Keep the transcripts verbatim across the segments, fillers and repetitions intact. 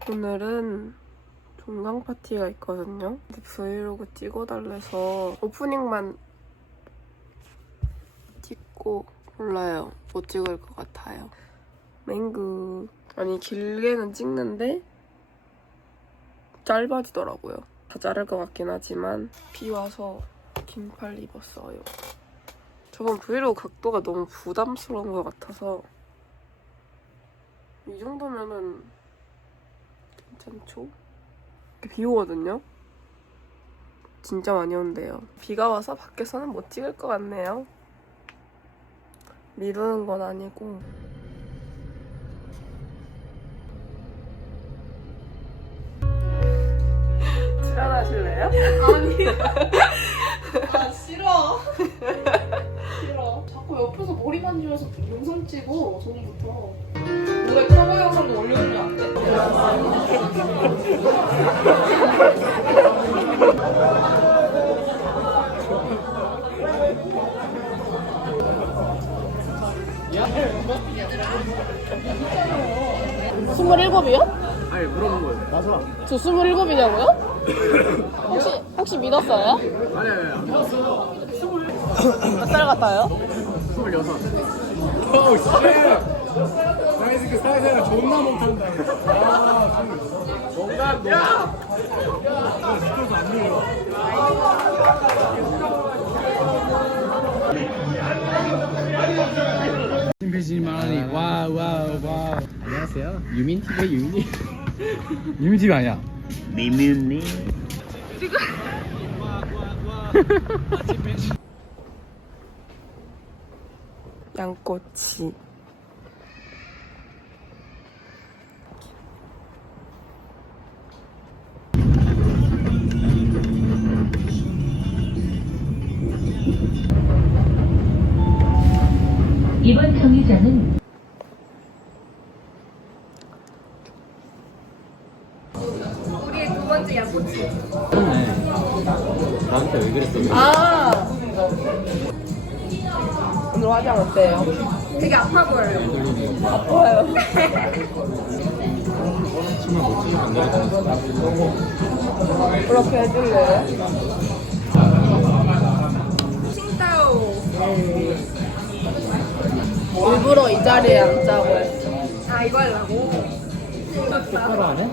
오늘은 종강 파티가 있거든요. 근데 브이로그 찍어달래서 오프닝만 찍고 몰라요. 못 찍을 것 같아요. 맹구. 아니 길게는 찍는데 짧아지더라고요. 다 자를 것 같긴 하지만 비 와서 긴팔 입었어요. 저번 브이로그 각도가 너무 부담스러운 것 같아서 이 정도면은 괜찮죠? 비 오거든요? 진짜 많이 온대요. 비가 와서 밖에서는 못 찍을 것 같네요. 미루는 건 아니고. 출연하실래요? 아니. 아 싫어. 싫어. 자꾸 옆에서 머리 만지면서 영상 찍어. 저번부터. 왜 커버 영상도 올려주면 안 돼? 스물일곱이요? 아니 물어본 거예요. 맞아. 저 스물일곱이냐고요? 혹시 혹시 믿었어요? 아니 아니 안 믿었어요. 몇 살 같아요? 스물여섯. 어우 씨. 나이 새끼 사회생활 존나 못한다. 아 뭔가 야. 시켜서 안 밀려. 신비지만이 와우 와우 와우. 안녕하세요. 유민 티비 유민이. 유민 티비 아니야. 미미미. 지금 양꼬치. 이번 경기장은 우리의 두 번째 양꼬치. 나한테 왜 그랬어? 아, 오늘 화장 어때요? 되게 아파 보여요. 아파요. 춤을 못 추면 안 되거든. 그렇게 해줄래요? 칭따오. 일부러 이 자리에 앉자고 했어. 아 이거 하려고? 똑바로 안 해?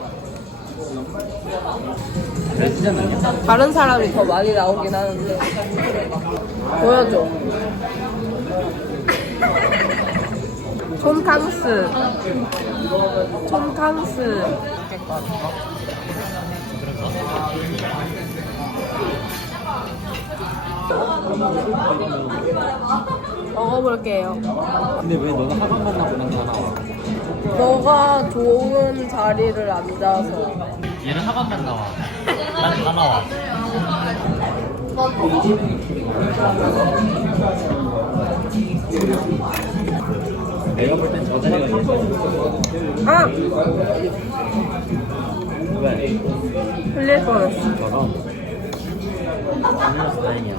레지잖아. 다른 사람이 더 많이 나오긴 하는데 보여줘. 촌캉스 촌캉스 먹어볼게요. 근데 왜 너는 학원 만나고 난 다 나와? 너가 좋은 자리를 앉아서. 얘는 학원만 나와. 난 다 나와. 내가 볼 땐 저 자리가 예뻐. 아! 왜? 흘릴 뻔했어. 저런. 안 흘려서 다행이야.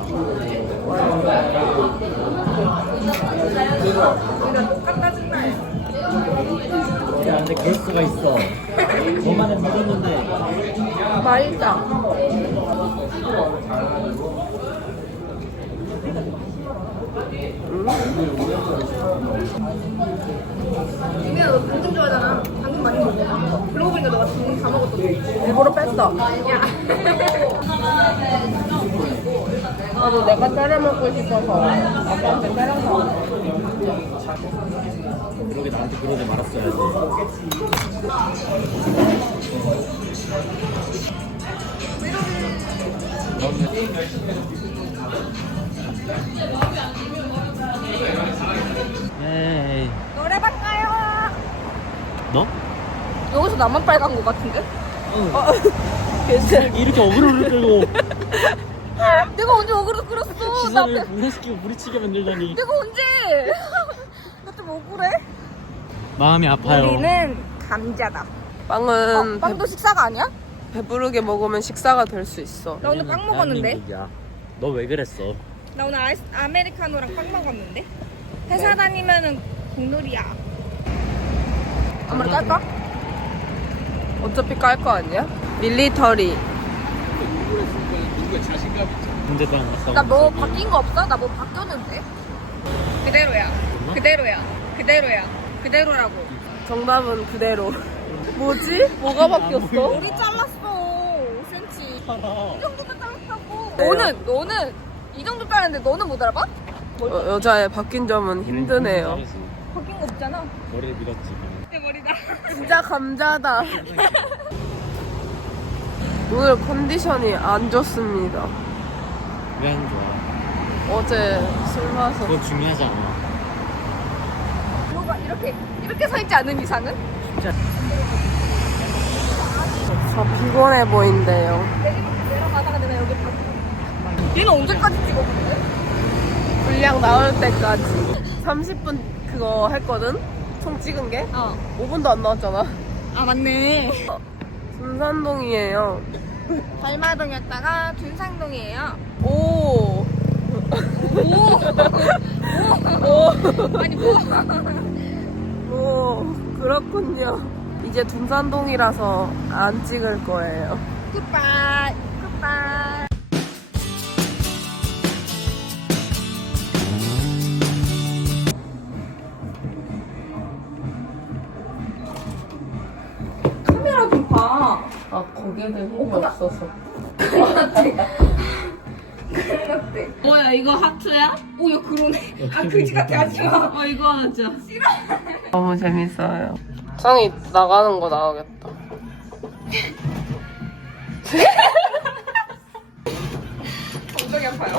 야, 근데 그럴 수가 있어. 너만은 믿었는데. 맛있다. 유미야 너 당근 좋아하잖아. 당근 많이 먹어. 그러고 보니까 너가 당근 다 먹었어. 일부러 뺐어. 야. 나도 내가 때려 먹고 싶어서 아빠한테 때려서. 그러게 나한테 그러지 말았어야지. 에이. 노래방 가요. 너? 여기서 나만 빨간 거 같은데? 응. 어, 괜찮아. 이렇게 어그로를 끌고 내가 언제 어그로 끌었어? 나 시선을 분해시키고 부딪히게 만들다니. 내가 언제? 나 좀 억울해. 마음이 아파요. 우리는 감자다. 빵은 어, 빵도 식사가 아니야? 배, 배부르게 먹으면 식사가 될 수 있어. 나 오늘 빵 먹었는데. 너 왜 그랬어? 나 오늘 아이스, 아메리카노랑 빵 먹었는데. 회사 다니면은 국룰이야. 아무리 깔까? 어차피 깔 거 아니야? 밀리터리. 누구의 자신감 있죠. 문제랑 맞서. 나 뭐 바뀐 거 없어? 나 뭐 바뀌었는데? 그대로야. 그대로야. 그대로야. 그대로라고. 정답은 그대로. 뭐지? 뭐가 바뀌었어? 머리 잘랐어. 오 센티미터. 이 정도면 잘랐다고. 네요. 너는 너는 이 정도 잘랐는데 너는 못 알아봐? 여, 여자의 바뀐 점은 힘드네요. 바뀐 거 없잖아. 머리를 밀었지. 내 머리다. 진짜 감자다. 오늘 컨디션이 안 좋습니다. 왜 안 좋아? 어제 술 마셔서. 그거 중요하지 않아. 뭐가 이렇게 이렇게 서 있지 않은 이상은 저 피곤해 보인대요. 내리막 내려가다가 내가 여기 봐. 얘는 언제까지 찍어보는데? 분량 나올 때까지. 삼십 분 그거 했거든? 총 찍은 게? 어. 오 분도 안 나왔잖아. 아 맞네. 순산동이에요. 달마동이었다가 둔상동이에요. 오. 오. 오. 아니 뭐? 오. 그렇군요. 이제 둔산동이라서 안 찍을 거예요. 굿바이. 굿바이. 카메라 좀 봐. 아, 거기에는 힘이 없어서. 뭐야 이거 하트야? 오야 그러네. 아 그지 같아 하지 마. 어, 이거 하자. 싫어. 너무 재밌어요. 상이 나가는 거 나오겠다. 엉덩이 아파요.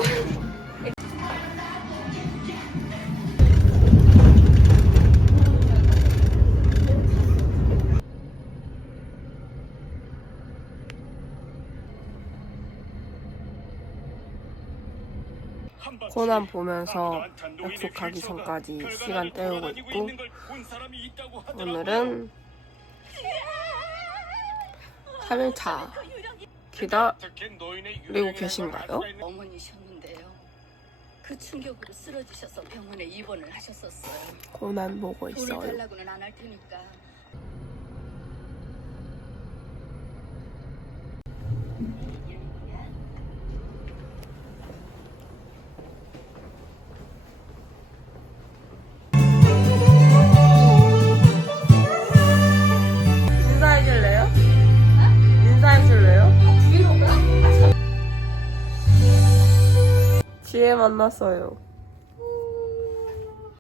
코난 보면서 약속하기 전까지 시간 때우고 있고, 오늘은 삼 일차 기다리고 계신가요? 어머니셨는데요. 그 충격으로 쓰러지셔서 병원에 입원을 하셨었어요. 코난 보고 돈을 있어요. 달라고는 안 할 테니까. 인사해줄래요? 인사해줄래요? 뒤에 만났어요.